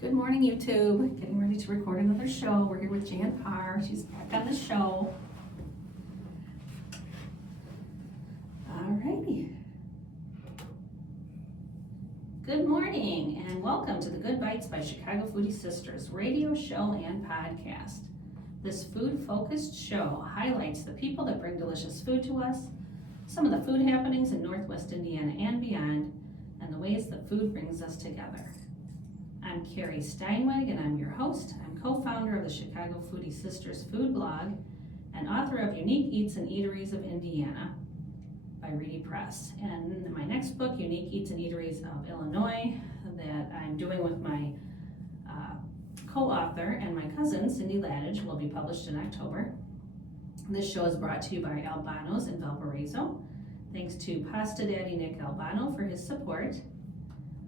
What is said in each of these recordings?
Good morning, YouTube. Getting ready to record another show. We're here with Jan Parr. She's back on the show. Alrighty. Good morning and welcome to the Good Bytes by Chicago Foodie Sisters radio show and podcast. This food-focused show highlights the people that bring delicious food to us, some of the food happenings in Northwest Indiana and beyond, and the ways that food brings us together. I'm Carrie Steinweg and I'm your host. I'm co-founder of the Chicago Foodie Sisters food blog and author of Unique Eats and Eateries of Indiana by Reedy Press. And my next book, Unique Eats and Eateries of Illinois, that I'm doing with my co-author and my cousin, Cindy Ladage, will be published in October. This show is brought to you by Albano's in Valparaiso. Thanks to Pasta Daddy Nick Albano for his support.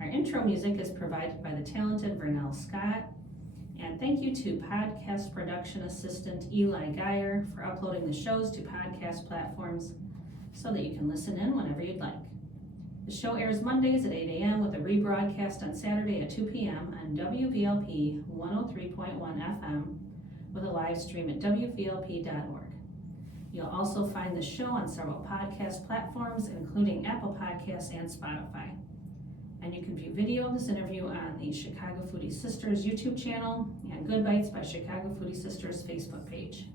Our intro music is provided by the talented Vernell Scott. And thank you to podcast production assistant Eli Geyer for uploading the shows to podcast platforms so that you can listen in whenever you'd like. The show airs Mondays at 8 a.m. with a rebroadcast on Saturday at 2 p.m. on WVLP 103.1 FM with a live stream at WVLP.org. You'll also find the show on several podcast platforms, including Apple Podcasts and Spotify. And you can view video of this interview on the Chicago Foodie Sisters YouTube channel and Good Bytes by Chicago Foodie Sisters Facebook page.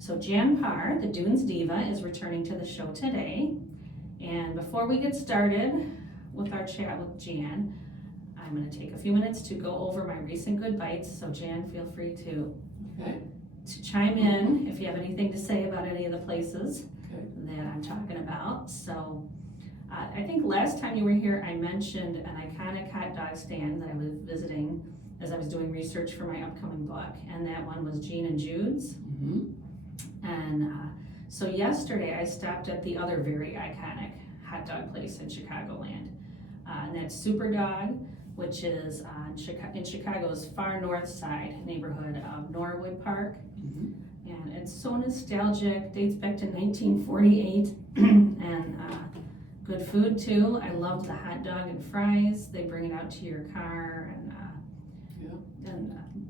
So Jan Parr, the Dunes Diva, is returning to the show today. And before we get started with our chat with Jan, I'm going to take a few minutes to go over my recent Good Bytes. So Jan, feel free to chime in if you have anything to say about any of the places that I'm talking about. So I think last time you were here, I mentioned an iconic hot dog stand that I was visiting as I was doing research for my upcoming book, and that one was Gene and Jude's. Mm-hmm. And so yesterday I stopped at the other very iconic hot dog place in Chicagoland, and that's Super Dog, which is in Chicago's far north side neighborhood of Norwood Park. Mm-hmm. And it's so nostalgic, dates back to 1948, and good food too. I loved the hot dog and fries. They bring it out to your car, and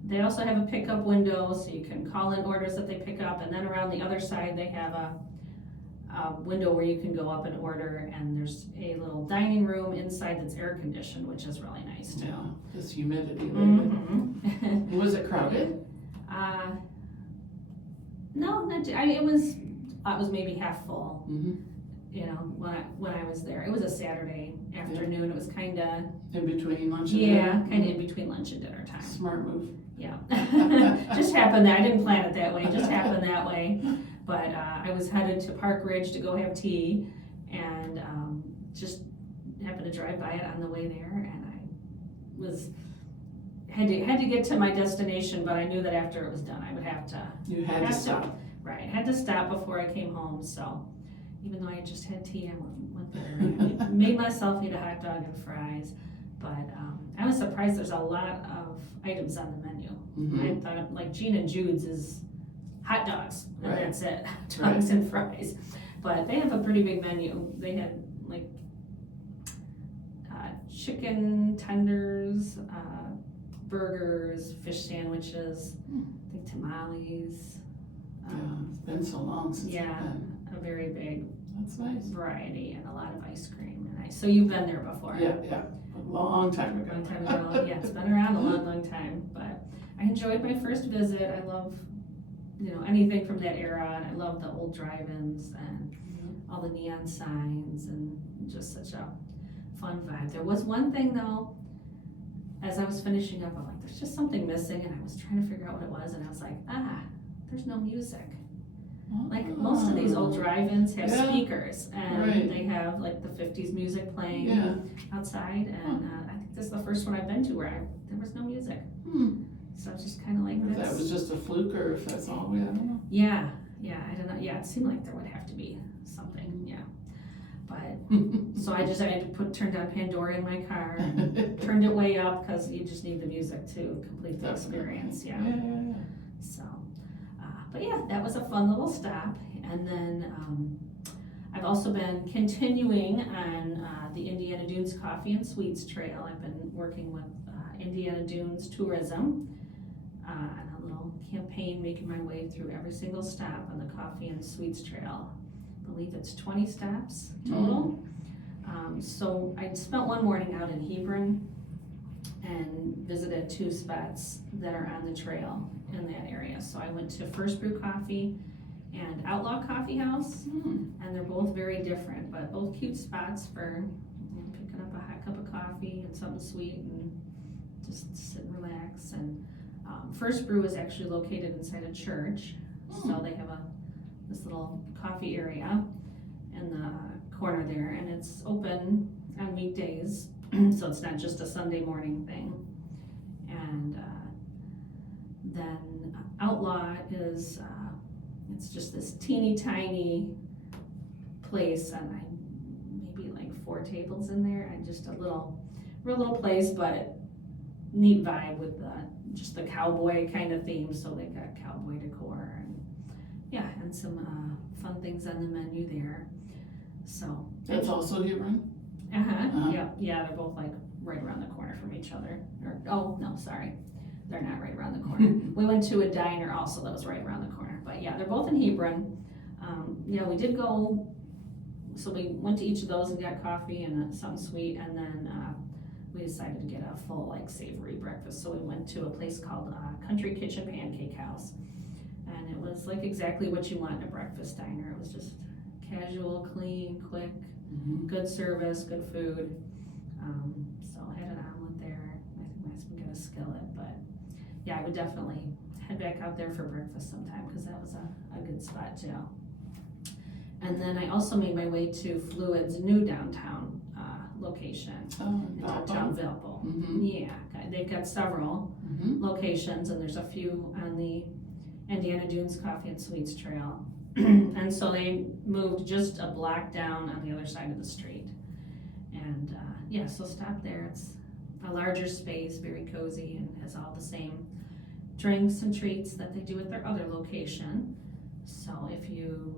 they also have a pickup window, so you can call in orders that they pick up. And then around the other side, they have a window where you can go up and order. And there's a little dining room inside that's air conditioned, which is really nice too. Yeah, this humidity. Mm-hmm. Was it crowded? No, not. It was maybe half full. Mm-hmm. You know, when I was there, it was a Saturday afternoon. Yeah. It was kind of in between lunch and dinner. Yeah, kind of in between lunch and dinner time. Smart move. Yeah, just happened that I didn't plan it that way. It just happened that way. But I was headed to Park Ridge to go have tea, and just happened to drive by it on the way there, and I had to get to my destination. But I knew that after it was done, I would have to. You had to stop. Right, had to stop before I came home. So. Even though I had just had tea, I went there and made myself eat a hot dog and fries. But I was surprised there's a lot of items on the menu. Mm-hmm. I thought like Gene and Jude's is hot dogs, and that's it, dogs and fries. But they have a pretty big menu. They had like chicken tenders, burgers, fish sandwiches, I think tamales. It's been so long since I've been. A very big variety and a lot of ice cream. And so you've been there before. Yeah, a long time ago. Yeah, it's been around a long time. But I enjoyed my first visit. I love, anything from that era, and I love the old drive-ins and all the neon signs and just such a fun vibe. There was one thing though, as I was finishing up, I'm like, there's just something missing, and I was trying to figure out what it was, and I was like, there's no music. Like most of these old drive-ins have speakers, and they have like the 50s music playing outside, and I think this is the first one I've been to where there was no music. So it's just kind of like this. If that was just a fluke, or if that's all I don't know. Yeah, I don't know. Yeah, it seemed like there would have to be something. Yeah, but so I had to turn down Pandora in my car, and turned it way up because you just need the music to complete the experience. Yeah. So. But yeah, that was a fun little stop. And then I've also been continuing on the Indiana Dunes Coffee and Sweets Trail. I've been working with Indiana Dunes tourism, and a little campaign making my way through every single stop on the Coffee and Sweets Trail. I believe it's 20 stops total. So I spent one morning out in Hebron and visited 2 spots that are on the trail in that area. So I went to First Brew Coffee and Outlaw Coffee House, and they're both very different, but both cute spots for picking up a hot cup of coffee and something sweet and just sit and relax. And First Brew is actually located inside a church, so they have this little coffee area in the corner there, and it's open on weekdays, so it's not just a Sunday morning thing. And then Outlaw is it's just this teeny tiny place, and maybe like 4 tables in there, and just a real little place, but neat vibe with just the cowboy kind of theme. So they got cowboy decor and some fun things on the menu there. So That's also Hebron? Yeah, they're both like right around the corner from each other. They're not right around the corner. We went to a diner also that was right around the corner, but yeah, they're both in Hebron. We did go, so we went to each of those and got coffee and something sweet, and then we decided to get a full like savory breakfast. So we went to a place called Country Kitchen Pancake House, and it was like exactly what you want in a breakfast diner. It was just casual, clean, quick, good service, good food. So I had an omelet there. I think my husband got a skillet, but yeah, I would definitely head back out there for breakfast sometime, because that was a good spot too. And then I also made my way to Fluid's new downtown location in downtown Valpo. Yeah, they've got several locations, and there's a few on the Indiana Dunes Coffee and Sweets Trail. And so they moved just a block down on the other side of the street. And so stop there. It's a larger space, very cozy, and has all the same drinks and treats that they do at their other location. So if you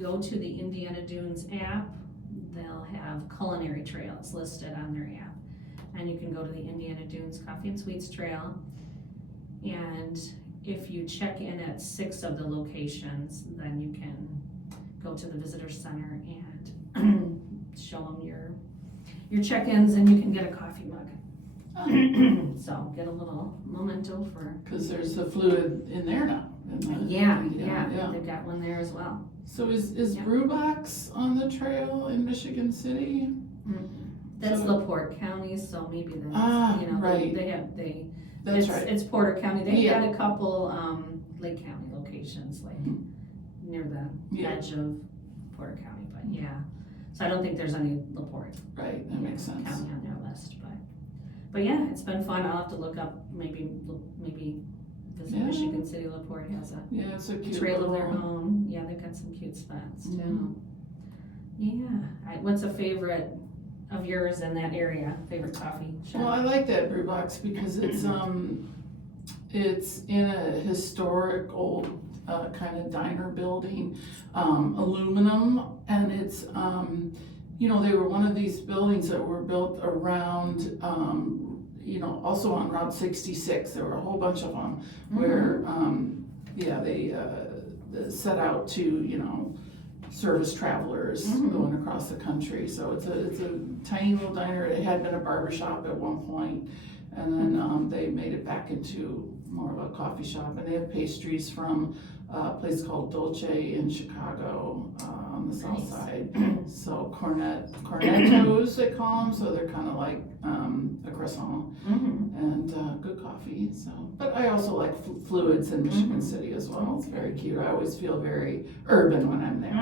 go to the Indiana Dunes app, they'll have culinary trails listed on their app. And you can go to the Indiana Dunes Coffee and Sweets Trail, and if you check in at 6 of the locations, then you can go to the visitor center and show them your check-ins, and you can get a coffee mug. So get a little memento for. Because there's a Fluid in there now. Yeah, they've got one there as well. So is Brewbox on the trail in Michigan City? That's LaPorte County, so maybe that's right. That's right. It's Porter County. They've got a couple Lake County locations, like near the edge of Porter County, but so I don't think there's any LaPorte. Right, that makes sense. County on their list, but yeah, it's been fun. I'll have to look up maybe visit Michigan City. LaPorte has it's a cute trail of their own. Yeah, they've got some cute spots too. What's a favorite of yours in that area? Favorite coffee shop? Well, I like that Brewbox because it's in a historic old kind of diner building, aluminum, and it's they were one of these buildings that were built around also on Route 66. There were a whole bunch of them where they set out to service travelers going across the country. So it's a tiny little diner. It had been a barbershop at one point, and then they made it back into more of a coffee shop. And they have pastries from a place called Dolce in Chicago on the south side. So cornettos they call them. So they're kind of like a croissant and good coffee. So, but I also like Fluids in Michigan City as well. It's very cute. I always feel very urban when I'm there.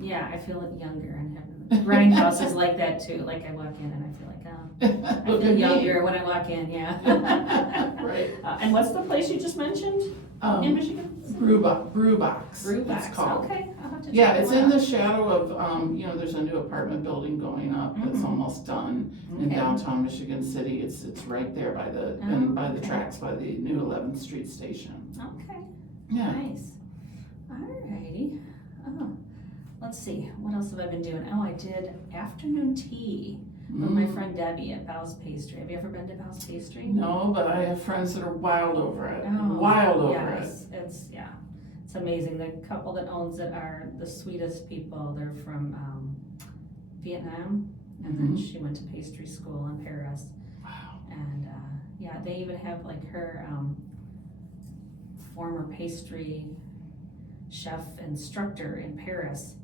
Yeah, I feel younger, and Grindhouse is like that too. Like I walk in and I feel like, I feel younger when I walk in. Yeah. Right. And what's the place you just mentioned in Michigan? Brewbox. Brewbox. It's called. Okay. I'll have to Yeah, check it's it in out. the shadow of there's a new apartment building going up that's almost done in downtown Michigan City. It's right there by the tracks by the new 11th Street station. Okay. Yeah. Nice. Alrighty. Let's see. What else have I been doing? I did afternoon tea With my friend Debbie at Bow's Pastry. Have you ever been to Bow's Pastry? No, but I have friends that are wild over it. Oh, Wild over yes, it's amazing. The couple that owns it are the sweetest people. They're from Vietnam, and then she went to pastry school in Paris. Wow. And yeah, they even have like her former pastry chef instructor in Paris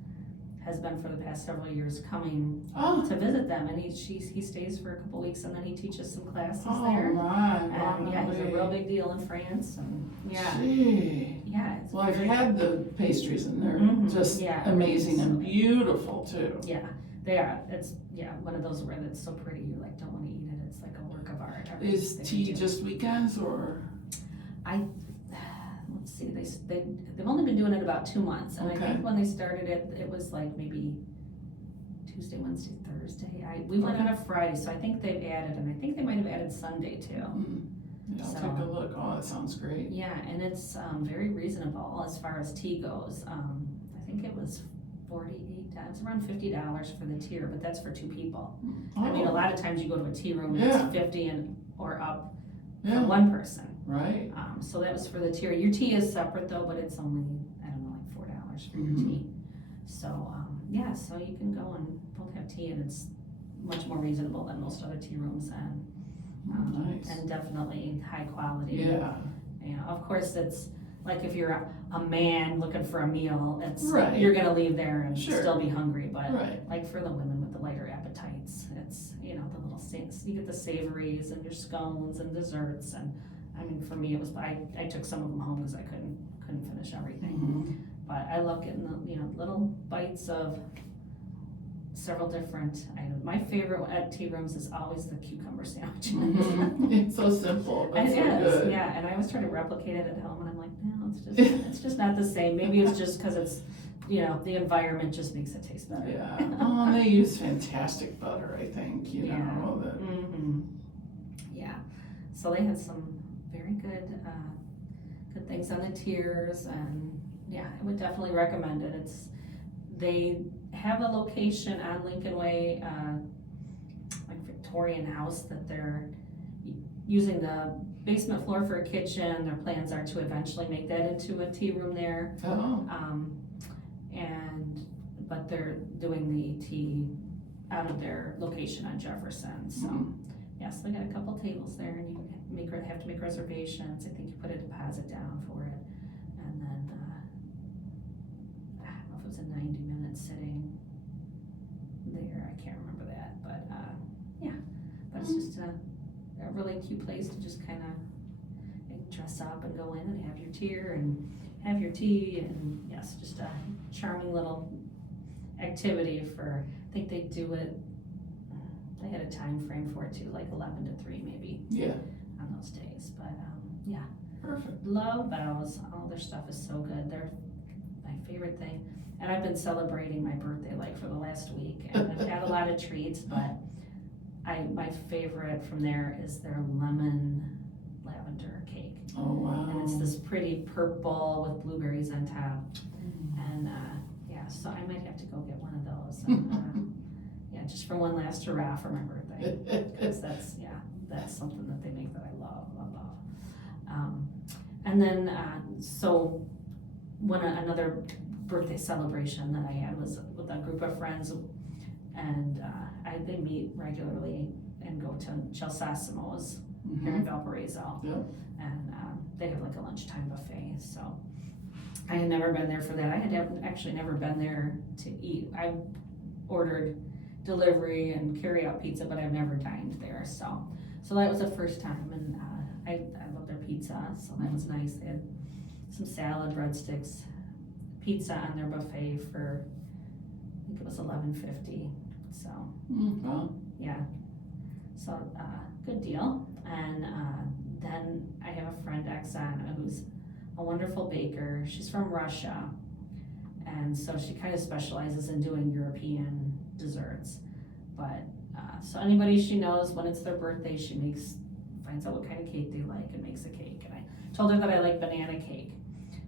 has been for the past several years coming to visit them, and he stays for a couple weeks, and then he teaches some classes there. My, and yeah, he's a real big deal in France, and yeah, Gee. yeah. Well, I've had the pastries, and they're just Yeah, amazing and so beautiful too. Yeah, they are. It's one of those where it's so pretty you like don't want to eat it. It's like a work of art. Is tea just weekends or? Let's see, they've only been doing it about 2 months, and I think when they started it, it was like maybe Tuesday, Wednesday, Thursday. We went on a Friday, so I think they've added, and I think they might have added Sunday too. Yeah, I'll take a look. Oh, that sounds great. Yeah, and it's very reasonable as far as tea goes. I think it was it's around $50 for the tier, but that's for 2 people. I mean, a lot of times you go to a tea room and it's 50 or up for 1 person. Right. So that was for the tier. Your tea is separate though, but it's only, I don't know, like $4 for your tea. So, yeah, so you can go and both have tea, and it's much more reasonable than most other tea rooms, and nice. And definitely high quality. Yeah. You know, of course, it's like if you're a man looking for a meal, it's You're gonna leave there and Sure. still be hungry. But Right. like for the women with the lighter appetites, it's the little you get the savories and your scones and desserts, and I mean for me it was I took some of them home because I couldn't finish everything. But I love getting the little bites of several different items. My favorite at tea rooms is always the cucumber sandwiches. It's so simple, but so good. Yeah, and I always try to replicate it at home, and I'm like, no, it's just not the same. Maybe it's just because it's, the environment just makes it taste better. Yeah. Oh, and they use fantastic butter, I think, know that. Yeah. So they had some very good things on the tiers, and yeah, I would definitely recommend it. They have a location on Lincoln Way, like Victorian house, that they're using the basement floor for a kitchen. Their plans are to eventually make that into a tea room there. But they're doing the tea out of their location on Jefferson. So yes, they got a couple tables there, and you have to make reservations. I think you put a deposit down for it, and then I don't know if it was a 90-minute sitting there. I can't remember that, but yeah. But it's just a really cute place to just kind of dress up and go in and have your tier and have your tea, and yes, just a charming little activity for. I think they do it. They had a time frame for it too, like 11 to 3 maybe. Yeah. On those days, but yeah. Perfect. Love Bow's. All their stuff is so good. They're my favorite thing, and I've been celebrating my birthday like for the last week, and I've had a lot of treats, but my favorite from there is their lemon lavender cake. Oh wow! And it's this pretty purple with blueberries on top, and yeah, so I might have to go get one of those. And, yeah, just for one last hurrah for my birthday, because that's something that they make that I love. And then so another birthday celebration that I had was with a group of friends, and they meet regularly and go to Chelsasimo's here in Valparaiso. And they have like a lunchtime buffet. So I had never been there for that. I had actually never been there to eat. I ordered delivery and carry out pizza, but I've never dined there. So that was the first time, and I love their pizza, so that was nice. They had some salad, breadsticks, pizza on their buffet for, I think it was $11.50. So yeah, so good deal. And then I have a friend, Oksana, who's a wonderful baker. She's from Russia, and so she kind of specializes in doing European desserts. But so anybody she knows, when it's their birthday, she finds out what kind of cake they like and makes a cake. And I told her that I like banana cake,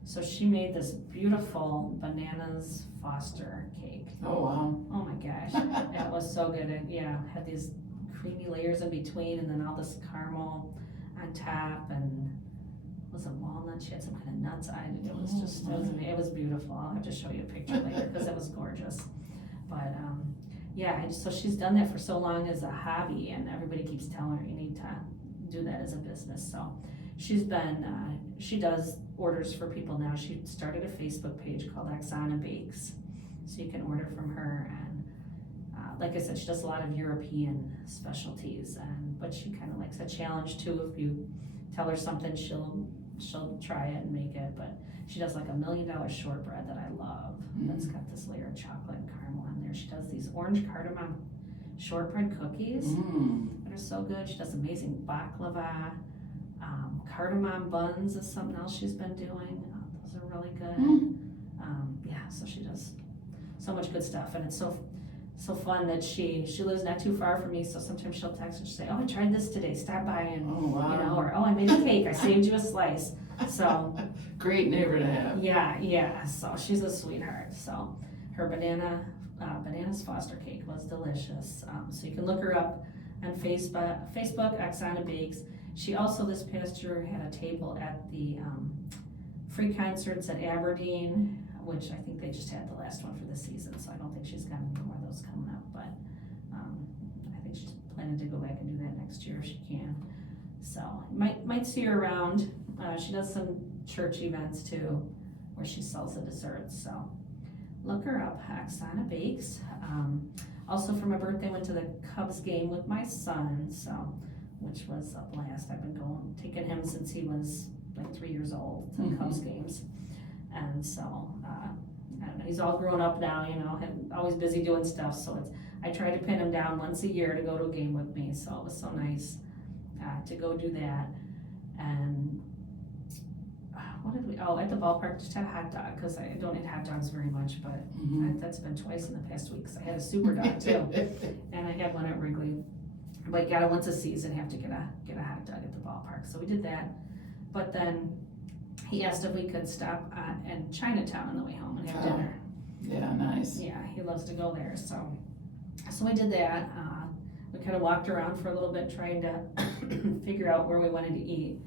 So she made this beautiful bananas Foster cake. Oh, wow. Oh my gosh, it was so good. It, had these creamy layers in between, and then all this caramel on top, and was it walnuts? She had some kind of nuts on it. It was just, it was beautiful. I'll have to show you a picture later because it was gorgeous. But so she's done that for so long as a hobby, and everybody keeps telling her you need to do that as a business. So she's been, she does orders for people now. She started a Facebook page called Oksana Bakes, so you can order from her. And like I said, she does a lot of European specialties, but she kind of likes a challenge too. If you tell her something, she'll try it and make it. But she does like $1 million shortbread that I love. That's got this layer of chocolate and caramel on there. She does these orange cardamom shortbread cookies that are so good. She does amazing baklava. Cardamom buns is something else she's been doing. Those are really good. So she does so much good stuff, and it's so fun that she lives not too far from me. So sometimes she'll text and she'll say, "Oh, I tried this today. Stop by and or oh, I made a cake. I saved you a slice." So great neighbor to have. Yeah. So she's a sweetheart. So her bananas Foster cake was delicious. So you can look her up on Facebook, Oksana Bakes. She also this past year had a table at the free concerts at Aberdeen, which I think they just had the last one for the season, so I don't think she's got any more of those coming up, but I think she's planning to go back and do that next year if she can. So might see her around. She does some church events too, where she sells the desserts, so look her up, Oksana Bakes. Also for my birthday, went to the Cubs game with my son, which was a blast. I've been taking him since he was like 3 years old to Cubs games. And so, I don't know, he's all grown up now, and always busy doing stuff. So I try to pin him down once a year to go to a game with me. So it was so nice to go do that. And at the ballpark, just had a hot dog, because I don't eat hot dogs very much, but that's been twice in the past week. So I had a super dog too. And I had one at Wrigley. But you gotta once a season have to get a hot dog at the ballpark. So we did that. But then he asked if we could stop in Chinatown on the way home and have dinner. Yeah, nice. Yeah, he loves to go there. So we did that. We kind of walked around for a little bit trying to figure out where we wanted to eat.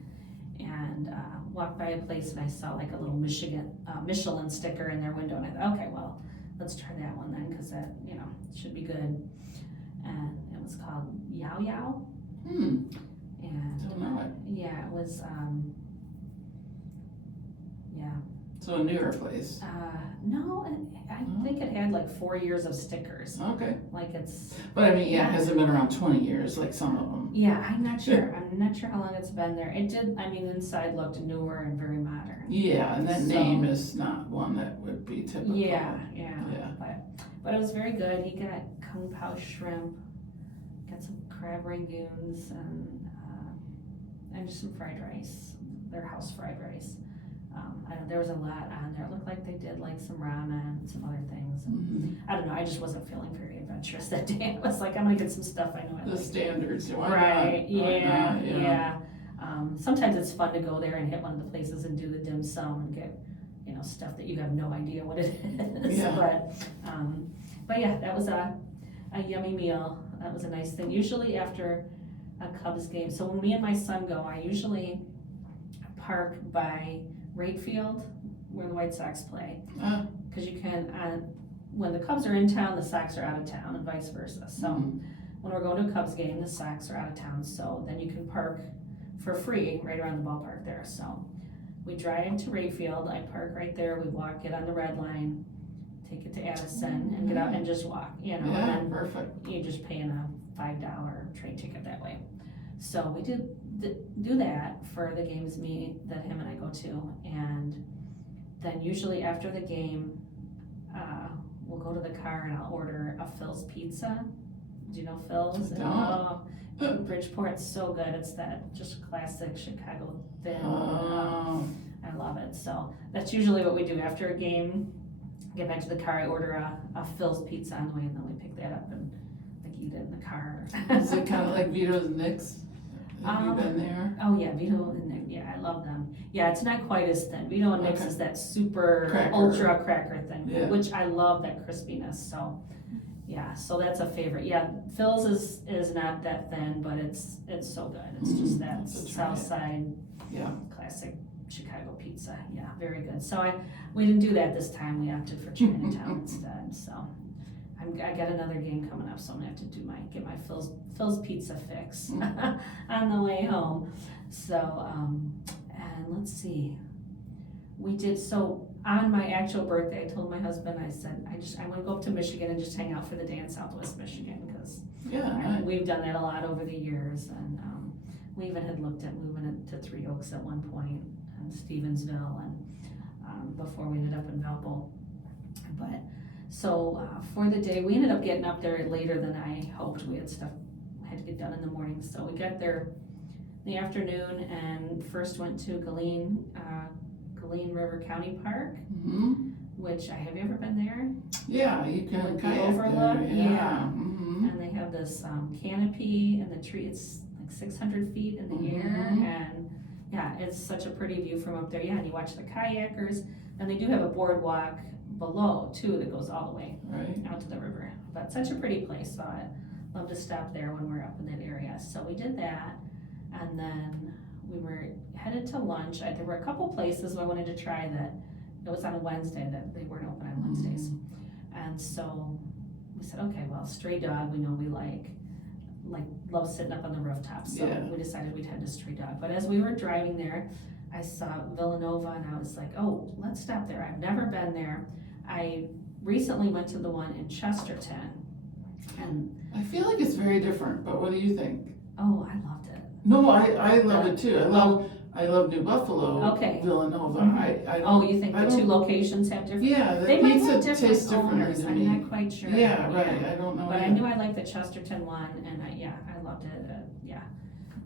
And walked by a place and I saw like a little Michelin sticker in their window. And I thought, okay, well, let's try that one then, because that, should be good. And it was called Yao Yao. And don't know it. Yeah, it was So a newer place. No, I think it had like 4 years of stickers. Okay. Like it's. But I mean, it hasn't been around 20 years like some of them. Yeah, I'm not sure. I'm not sure how long it's been there. It did. I mean, inside looked newer and very modern. Yeah, and that name is not one that would be typical. Yeah. But it was very good. He got kung pao shrimp, got some crab rangoons, and just some fried rice. Their house fried rice. There was a lot on there. It looked like they did like some ramen and some other things. I don't know. I just wasn't feeling very adventurous that day. I was like, I'm gonna get some stuff I know I like. The standards. Right. Yeah. Sometimes it's fun to go there and hit one of the places and do the dim sum and get, stuff that you have no idea what it is. Yeah. But yeah, that was a yummy meal. That was a nice thing. Usually after a Cubs game, so when me and my son go, I usually park by Rate Field where the White Sox play, because you can, when the Cubs are in town, the Sox are out of town, and vice versa. So when we're going to a Cubs game, the Sox are out of town, so then you can park for free right around the ballpark there. So we drive into Rate Field, I park right there, we walk, get on the red line, take it to Addison, and get out and just walk, and then perfect. You're just paying a $5 train ticket that way. So we do that for the games that him and I go to, and then usually after the game, we'll go to the car and I'll order a Phil's pizza. Do you know Phil's? In Bridgeport, it's so good. It's that just classic Chicago thin. I love it. So that's usually what we do after a game. Get back to the car, I order a Phil's pizza on the way, and then we pick that up and like eat it in the car. Is it kind of like Vito's Nick's? Have you been there? Oh yeah, Vito and Nick, yeah, I love them. Yeah, it's not quite as thin. Vito and Nick's Okay. is that super Cracker. ultra cracker thin, Yeah. which I love that crispiness, so. Yeah, so that's a favorite. Yeah, Phil's is not that thin, but it's so good. It's just that Have to try South it. Side Yeah. classic Chicago pizza. Yeah, very good. So we didn't do that this time. We opted for Chinatown instead. So I got another game coming up, so I'm gonna have to get my Phil's pizza fix on the way home. So and let's see, we did so. On my actual birthday, I told my husband, I said, I want to go up to Michigan and just hang out for the day in Southwest Michigan, because Yeah. we've done that a lot over the years, and we even had looked at moving to Three Oaks at one point, and Stevensville, and before we ended up in Valpo. But so for the day, we ended up getting up there later than I hoped. We had stuff had to get done in the morning, so we got there in the afternoon and first went to Galeen River County Park, which have you ever been there? Yeah, you can With the kayak overlook? there. Yeah. Mm-hmm. And they have this canopy and the tree, it's like 600 feet in the air, and yeah, it's such a pretty view from up there. Yeah, and you watch the kayakers, and they do have a boardwalk below too that goes all the way out to the river. But such a pretty place, so I'd love to stop there when we're up in that area. So we did that, and then we were headed to lunch. There were a couple places I wanted to try that it was on a Wednesday that they weren't open on Wednesdays. And so we said, okay, well, Stray Dog, we know we love sitting up on the rooftop. So we decided we'd head to Stray Dog. But as we were driving there, I saw Villanova and I was like, oh, let's stop there. I've never been there. I recently went to the one in Chesterton. And I feel like it's very different, but what do you think? oh, I loved it. No, I love it too. I love New Buffalo. Okay. Villanova. I don't, Oh, you think the two locations have different? Yeah, the They might pizza have different tastes differently owners. to I'm me. not quite sure. Yeah, right. I don't know. But I knew I liked the Chesterton one, and I loved it. I'm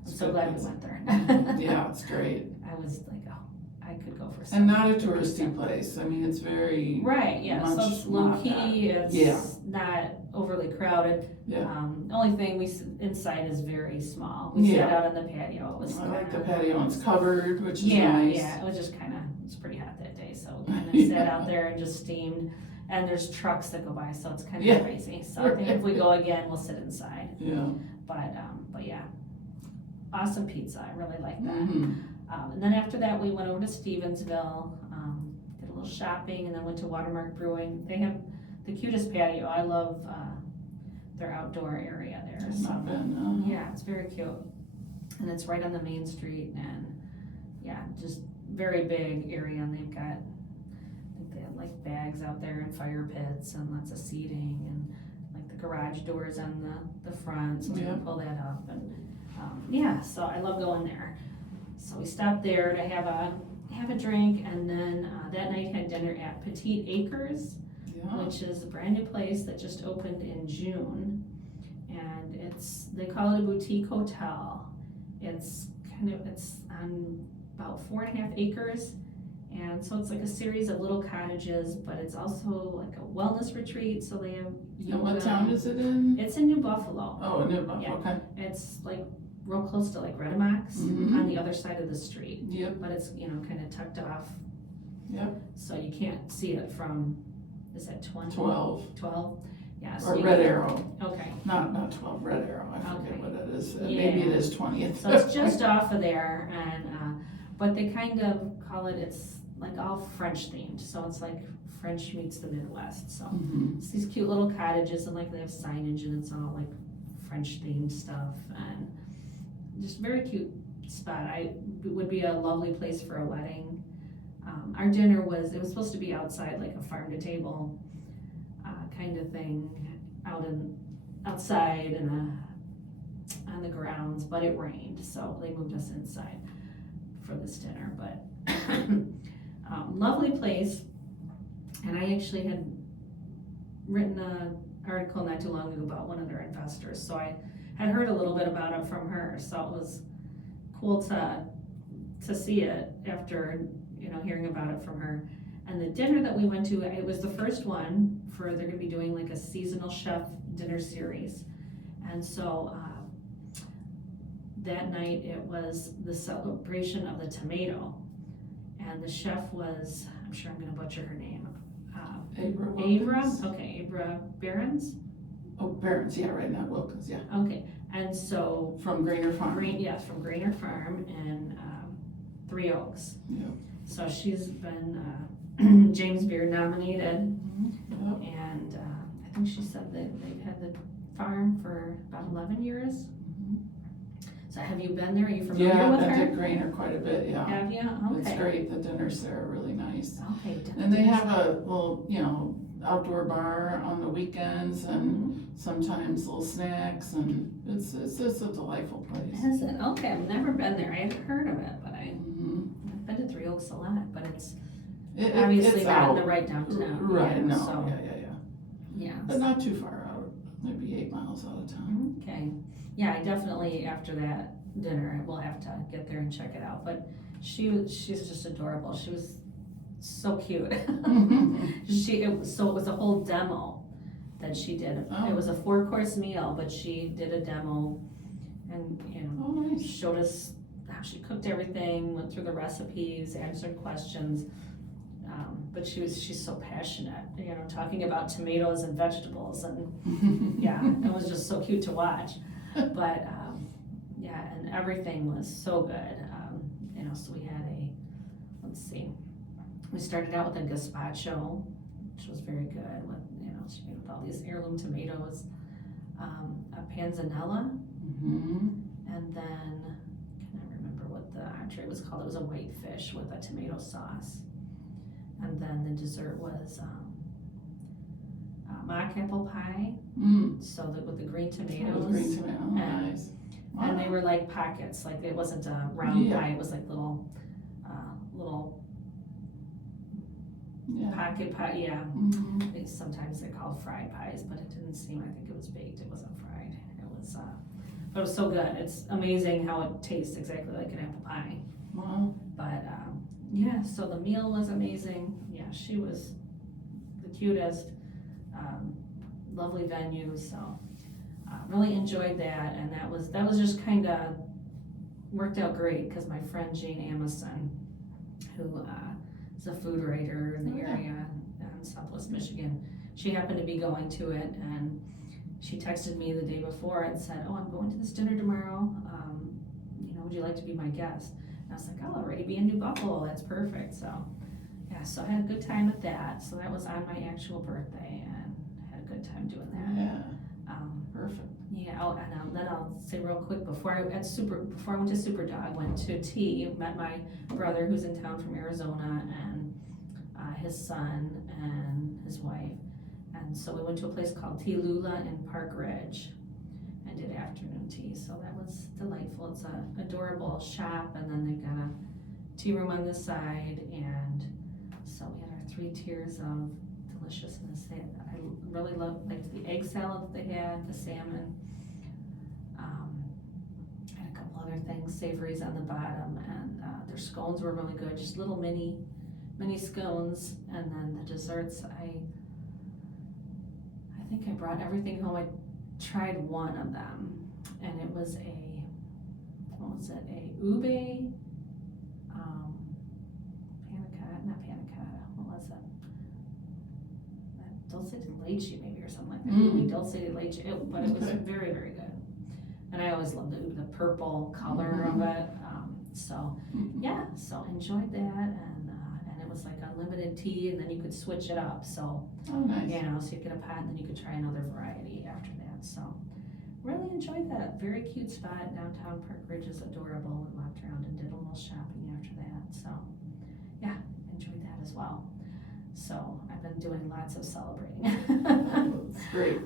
It's so good glad pizza. we went there. Yeah, it's great. I was like, oh, I could go for And some. not a touristy place. I mean, it's very Right, yeah, so much it's low not key, that. it's Yeah. not overly crowded. Yeah. The only thing inside is very small. We sat out on the patio. It was I like the kinda- patio, and it's covered, which is Yeah, nice. yeah, it was just it's pretty hot that day, so we kind of sat out there and just steamed. And there's trucks that go by, so it's kind of crazy. So I think if we go again, we'll sit inside. Yeah. But yeah, awesome pizza. I really like that. Mm-hmm. And then after that, we went over to Stevensville, did a little shopping, and then went to Watermark Brewing. They have the cutest patio. I love their outdoor area there. I've So not been. yeah, it's very cute, and it's right on the main street, and yeah, just very big area. And they've got, I think they have like bags out there and fire pits and lots of seating and like the garage doors on the front, so you can pull that up. And yeah, so I love going there. So we stopped there to have a drink, and then that night had dinner at Petite Acres, which is a brand new place that just opened in June, and they call it a boutique hotel. It's on about 4.5 acres, and so it's like a series of little cottages, but it's also like a wellness retreat. So they have yoga. And what town is it in? It's in New Buffalo. Oh, New Buffalo. Yeah. Okay. It's like real close to like Redemax on the other side of the street. Yep. But it's kind of tucked off. Yep. So you can't see it from. Is that 20? 12. 12? Yeah. So Or Red Arrow. Okay. Not 12, Red Arrow. I forget Okay. what it is. Yeah. Maybe it is 20th. So it's just off of there, and but they kind of call it's like all French themed. So it's like French meets the Midwest. So it's these cute little cottages, and like they have signage, and it's all like French themed stuff, and just very cute spot. It would be a lovely place for a wedding. Our dinner it was supposed to be outside, like a farm to table kind of thing, outside and on the grounds, but it rained, so they moved us inside for this dinner. But lovely place, and I actually had written an article not too long ago about one of their investors, so I had heard a little bit about it from her, so it was cool to see it after hearing about it from her. And the dinner that we went to, it was the first one they're gonna be doing like a seasonal chef dinner series, and so that night it was the celebration of the tomato. And the chef was, I'm sure I'm gonna butcher her name. Wilkins? Okay, Abra Behrens? Oh, Barron's, yeah, right, not Wilkins, yeah. Okay, and so, From Grainer Farm. from Grainer Farm in Three Oaks. Yep. So she's been James Beard nominated, Yep. and I think she said that they've had the farm for about 11 years. So have you been there? Are you familiar with Yeah, her? I did Grainer quite a bit, yeah. Have you? It's Okay. great, the dinners there are really nice. Okay. And they have a little, outdoor bar on the weekends and sometimes little snacks, and it's a delightful place. Is it? Okay, I've never been there. I haven't heard of it, but Mhm. I've been to Three Oaks a lot, but it's It- obviously it's not out. in the right downtown. Right, Yeah, no, so, yeah. But yeah. not too far out, maybe 8 miles out of town. Okay. Yeah, I definitely, after that dinner, we'll have to get there and check it out. But she's just adorable. She was so cute. It was a whole demo that she did. Oh. It was a 4-course meal, but she did a demo and Oh, nice. showed us how she cooked everything, went through the recipes, answered questions. But she's so passionate, talking about tomatoes and vegetables, and yeah, it was just so cute to watch. But yeah, and everything was so good. So we had we started out with a gazpacho, which was very good. She made with all these heirloom tomatoes, a panzanella, and then can I remember what the entree was called? It was a white fish with a tomato sauce, and then the dessert was mock apple pie. So that with the green tomatoes. With green tomato, and, nice. And they Wow. were like pockets, like it wasn't a round Yeah. pie, it was like little Yeah. pocket pie, yeah. Mhm. Sometimes they're called fried pies, but it didn't seem, I think it was baked, it wasn't fried. But it was so good. It's amazing how it tastes exactly like an apple pie. Wow. But, yeah, so the meal was amazing. Yeah, she was the cutest, lovely venue, so really enjoyed that. And that was just kind of worked out great because my friend Jane Amison, who is a food writer in the area in Southwest Michigan, she happened to be going to it, and she texted me the day before and said, "Oh, I'm going to this dinner tomorrow. Would you like to be my guest?" And I was like, "I'll already be in New Buffalo. That's perfect." So, yeah, so I had a good time at that. So that was on my actual birthday, and had a good time doing that. Yeah. Perfect. Yeah. And then I'll say real quick before I went to Superdog, went to tea, met my brother who's in town from Arizona, and his son and his wife. And so we went to a place called Tea Lula in Park Ridge and did afternoon tea. So that was delightful. It's a adorable shop, and then they've got a tea room on this side. And so we had our 3 tiers of deliciousness. I really liked the egg salad that they had, the salmon. Had a couple other things, savories on the bottom, and their scones were really good. Just little mini scones, and then the desserts. I think I brought everything home. I tried one of them, and it was a ube, panna cotta, what was it? Dulce de leche maybe, or something like that. Ube dulce de leche, but it was very, very good. And I always loved the purple color of it. So enjoyed that, and it was like unlimited tea, and then you could switch it up. So Oh, nice. so you get a pot, and then you could try another variety after that. So really enjoyed that. Very cute spot downtown. Park Ridge is adorable. We walked around and did a little shopping after that. So yeah, enjoyed that as well. So I've been doing lots of celebrating. That's great.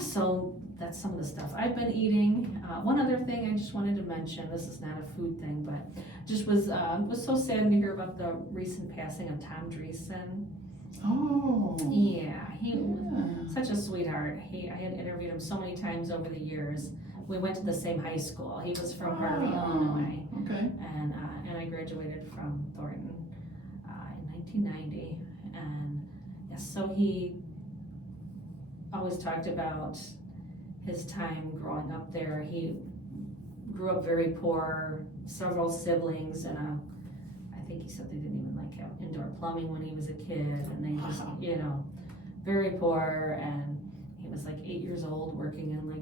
So that's some of the stuff I've been eating. One other thing I just wanted to mention, this is not a food thing, but just was so saddened to hear about the recent passing of Tom Dreesen. Oh. Yeah, he was Yeah. such a sweetheart. I had interviewed him so many times over the years. We went to the same high school. He was from Harvey, Illinois, Okay. and I graduated from Thornton in 1990. And so he always talked about his time growing up there. He grew up very poor, several siblings, and I think he said they didn't even like have indoor plumbing when he was a kid, and they just, Wow. you know, very poor, and he was like 8 years old working in like